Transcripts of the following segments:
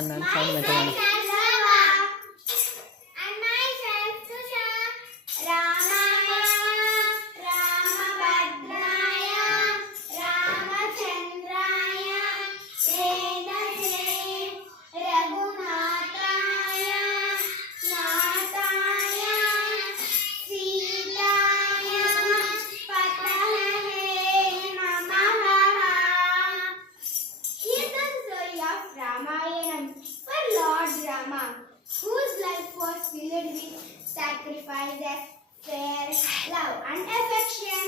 అన్నాను సౌండ్ పెట్టమని. Sacrifices, fair, love and affection.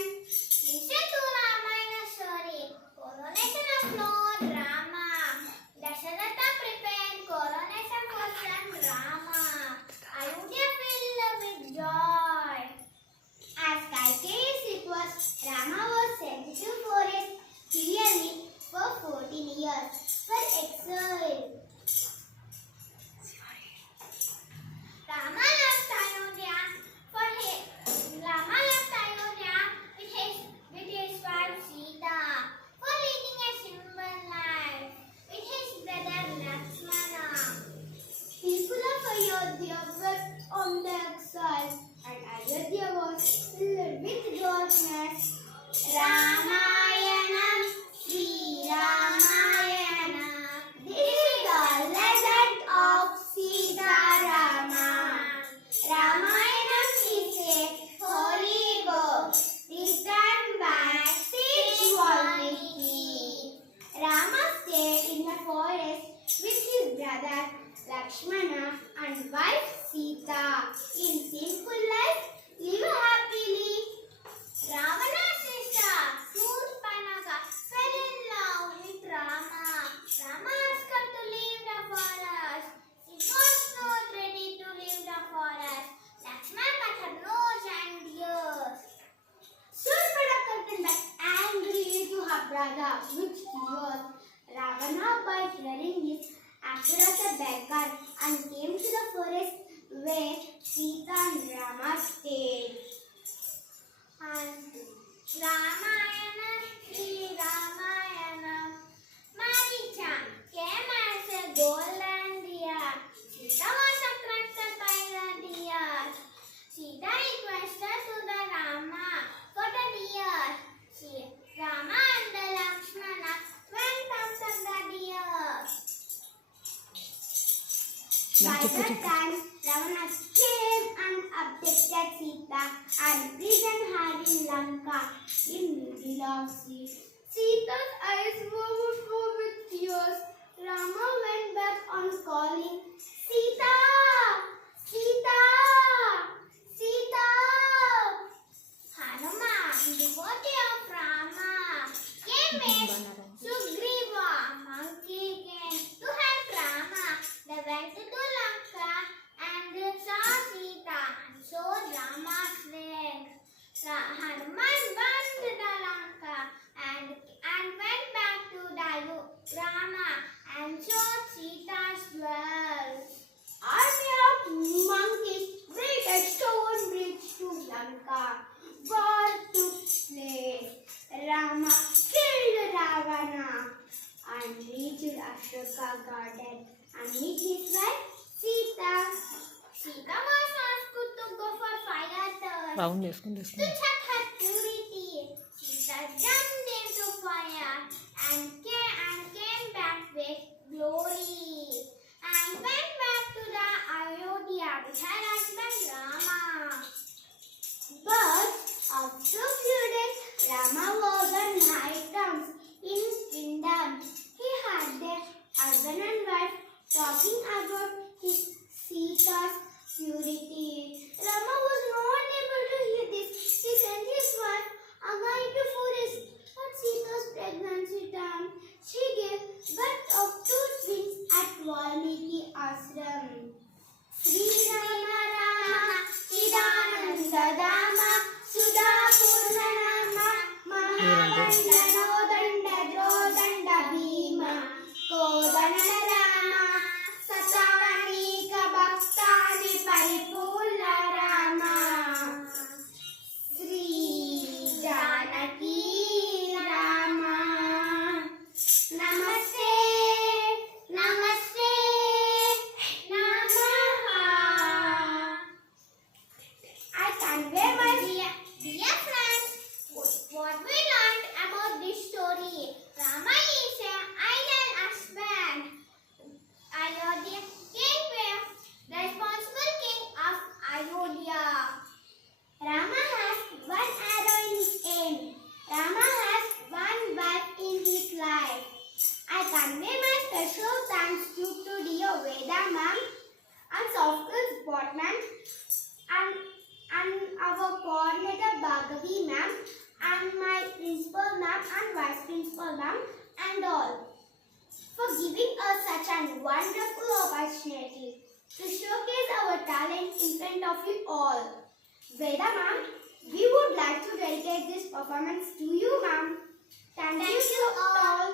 Listen to Ramayana story. Coronation of Lord Rama. Dasharatha prepared coronation for son Rama. Ayodhya filled with joy. As Kaikeyi's was, Rama was sent to forest clearly for 14 years for exile. Rama left Ayodhya with his wife Sita for leading a simple life with his brother Lakshmana. People of Ayodhya were on the exile and Ayodhya was filled with darkness. Ramayanam, Sri Ramayanam. This is the legend of Sita Rama. Ramayanam is a holy book written by spirituality. Rama stayed in the forest with his brother Lakshmana and wife Sita. In simple life, live happily. Ravana's sister Surpanaka fell in love with Rama. Rama asked her to leave the forest. She was not ready to leave the forest. Lakshmana cut her nose and ears. Surpanaka turned back angrily to her brother with tears. Ravana, by hearing this, acted as a beggar and came to the forest where Sita and Rama stayed. And Ramayana, Sri Ramayana. Maricha came as a golden deer. Sita was attracted by the deer. Sita requested to the Rama for the deer. Rama and the Lakshmana went after the deer. By that time, Ravana came and abducted Sita and imprisoned her in Lanka in middle of sea. Sita's eyes were full with tears. Rama went back on calling, Sita! Sita! Sita! Hanuman, devotee of Rama, came with Sugriva, monkey came to help Rama. They went to Lanka and saw Sita and showed Rama's leg. Hanuman burned the Lanka and went back to Rama and showed Sita's jewels. Army of monkeys built a stone bridge to Lanka. War took place. Rama killed Ravana and reached Ashoka garden and met his wife Sita. Sita was asked to go for fire thirst to check her purity. Sita jumped into fire and came back with glory and went back to the Ayodhya with her husband Rama. But after few days, Rama was on high terms in kingdom. He had their husband and wife talking about his Sita's purity. Rama was not able to hear this. He sent his wife Aga into forest at Sita's pregnancy time. She gave birth of 2 twins at Valmiki Ashram. Sri Rama Rama Chidananda Dama Sudha Purnanama Mahadanda Nodanda Jodanda Bhima Kodanda Rama Satanika Bhaktani Paripurna Rama Sri Janaki Rama Namaste Namaste Rama has one wife in his life. I convey my special thanks to dear Veda ma'am and soft skills department and our coordinator Bhargavi ma'am and my principal ma'am and vice principal ma'am and all for giving us such a wonderful opportunity to showcase our talent in front of you all. Veda ma'am, we would like to dedicate this performance to you ma'am. Thank you all.